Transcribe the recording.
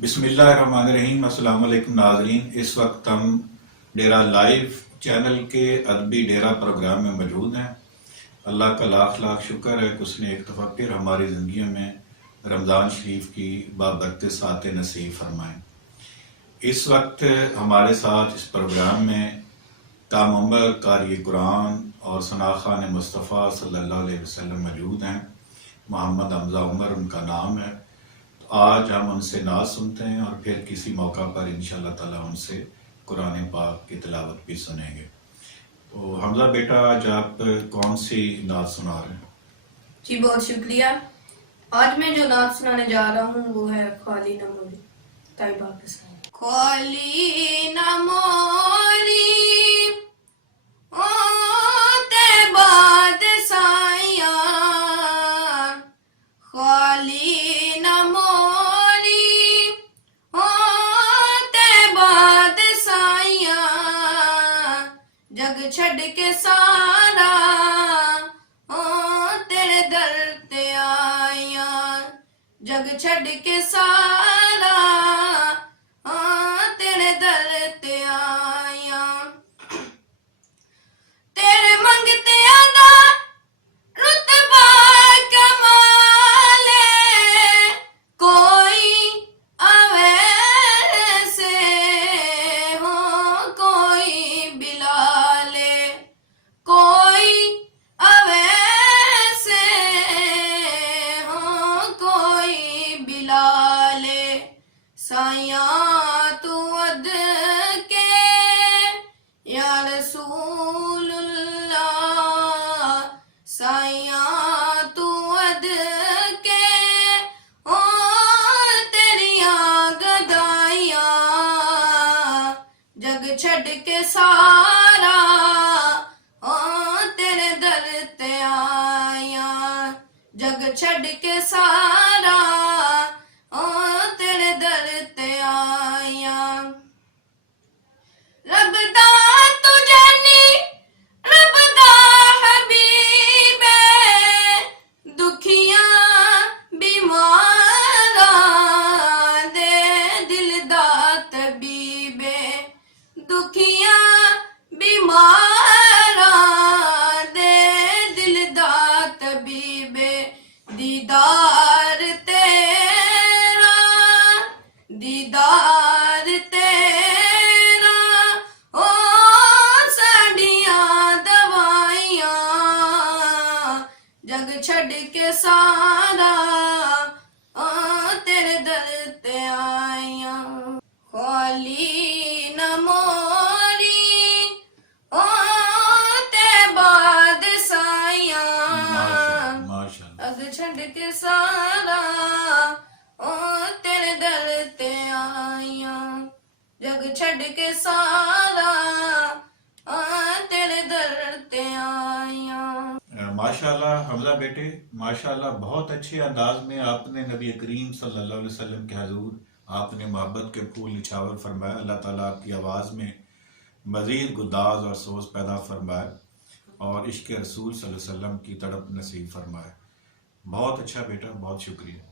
बिस्मिल्लाहिर्रहमानिर्रहीम। अस्सलाम वालेकुम नाज़रीन। इस वक्त हम डेरा लाइव चैनल के अदबी डेरा प्रोग्राम में मौजूद हैं। अल्लाह का लाख लाख शुक्र है कि उसने एक दफ़ा फिर हमारी ज़िंदगी में रमज़ान शरीफ की बाबरकत सात नसीब फरमाएँ। इस वक्त हमारे साथ इस प्रोग्राम में तामुम्मल कारी कुरान और सना खान मुस्तफ़ा सल्लल्लाहु अलैहि वसल्लम मौजूद हैं। मोहम्मद हमज़ा उमर उनका नाम है। तो आज हम उनसे नात सुनते हैं और फिर किसी मौका पर इंशाअल्लाह ताला उनसे कुरान पाक की तिलावत भी सुनेंगे। तो हमज़ा बेटा, आज आप कौन सी नात सुना रहे हैं? जी बहुत शुक्रिया। आज मैं जो नात सुनाने जा रहा हूँ वो है ख्वाली न मोरी। ताइबा के साथ। ख्वाली न मोरी ओ ते बाद साया, ख्वाली न मोरी ओ ते बाद साया, जग छड़ के सारा तेरे दर ते आया, जग छड़ के सारा तेरे दर ते आया। तेरे मंगतियां दा रुतबा कमाले, कोई आवे से हो कोई बिलाले, कोई आवे से हो कोई बिलाले। साया तू अद के या रसूलुल्लाह, साया तू अद के ओ तेरिया गदाइया, जग छड़ के सारा ओ तेरे दर ते आया, जग छड़ के सारा ओ तेरे दर ते आया। रब दा तू जानी रब दा हबीब है, दुखियां बीमारां दे दिल दा तबीब है, दुखियां बीमारां दे दिल दा तबीब है। दीदार तेरा, दीदार तेरा ओ साडियां दवाइयां, जग छड़ के सारा ओ तेरे दर ते आया। ख्वाली न मोरी ओ ते बाद साया, माशाअल्लाह। अग छड़ के सारा ओ तेरे दर ते आया, जग छड़ के सारा ओ तेरे दर ते आया। माशाअल्लाह हमज़ा बेटे, माशाअल्लाह, बहुत अच्छे अंदाज में आपने नबी करीम सल्लल्लाहु अलैहि वसल्लम के हजूर आपने मोहब्बत के फूल निछावर फरमाया। अल्लाह ताला आपकी आवाज़ में मज़ीद गुदाज और सोज पैदा फरमाए और इश्क़ रसूल सल्लल्लाहु अलैहि वसल्लम की तड़प नसीब फरमाए। बहुत अच्छा बेटा, बहुत शुक्रिया।